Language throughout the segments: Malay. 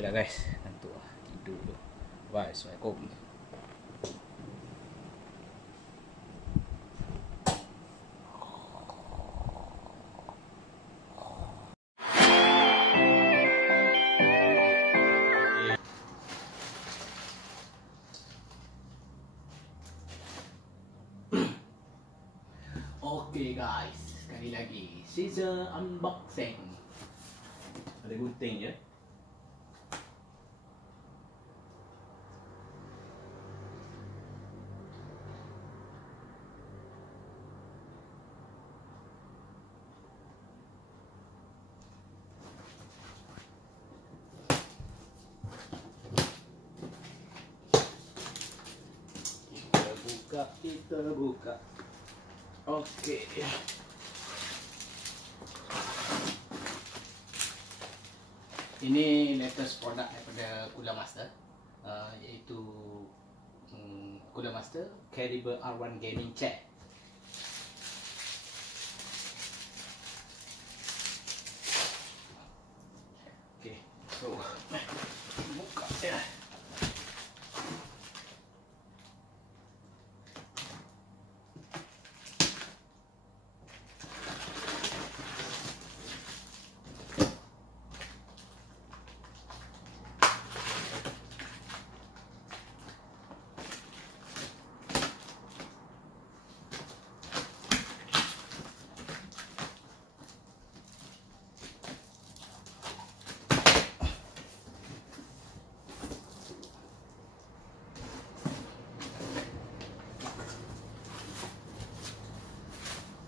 Okay lah guys, ngantuk lah, tidur dulu. Bye, Assalamualaikum. Okay guys, sekali lagi scissor unboxing. Ada gunting je. Kita buka. Okey. Ini latest produk daripada Cooler Master, iaitu Cooler Master Carryable R1 Gaming Chair. Okey, so buka ya.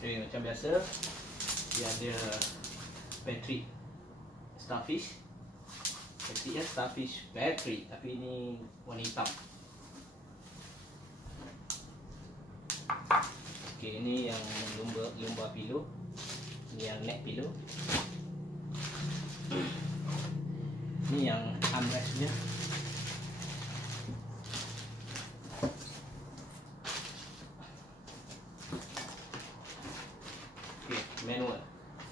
Okay, macam biasa dia ada battery Starfish. Battery ya, Starfish battery, tapi ini warna hitam. Okay, ini yang lumbar pillow, ini yang neck pillow, ini yang armrestnya. Manual.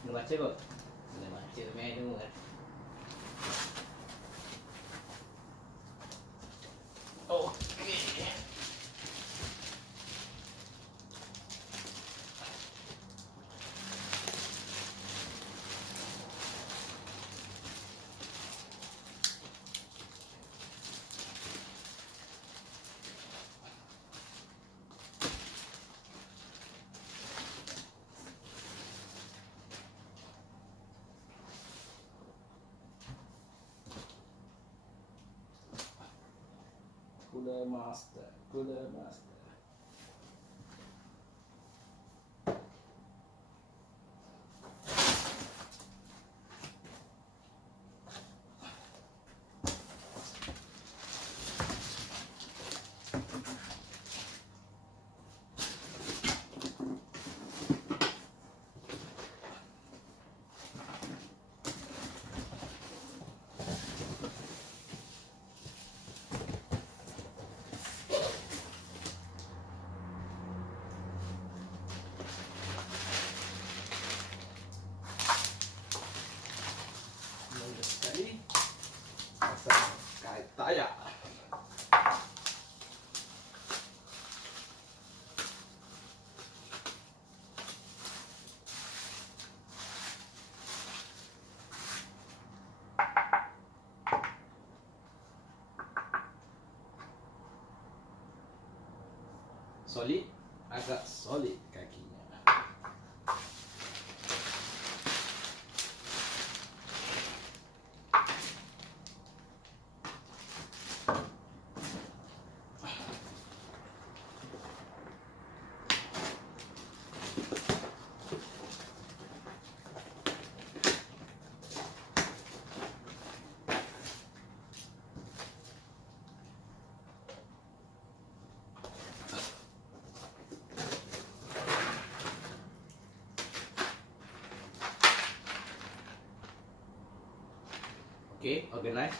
Kena baca kot. Kena baca manual. Okey. Cooler Master. Pasang kait tayar. Solid, agak solid kakinya. Okay, organize.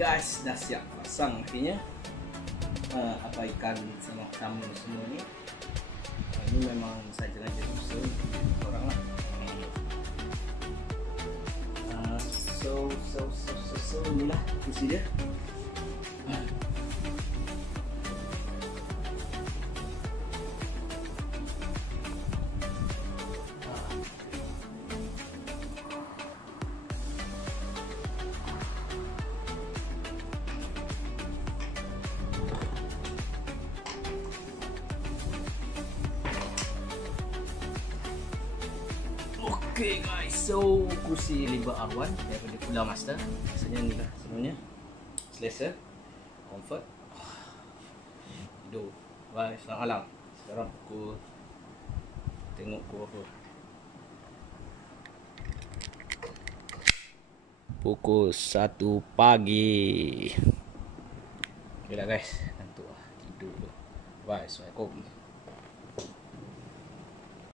guys, dah siap pasang akhirnya. Apa ikan sama semua ni. Ini memang saya sengaja usaha untuk orang lah. So inilah kursi dia. Okay guys, so kursi Lapse R1 daripada Pulau Master. Biasanya ni lah semuanya. Selesa, comfort, tidur. Bye, selamat malam. Sekarang pukul, tengok pukul apa? Pukul 1 pagi. Okay lah guys, ngantuk lah, tidur dulu. Bye, Assalamualaikum.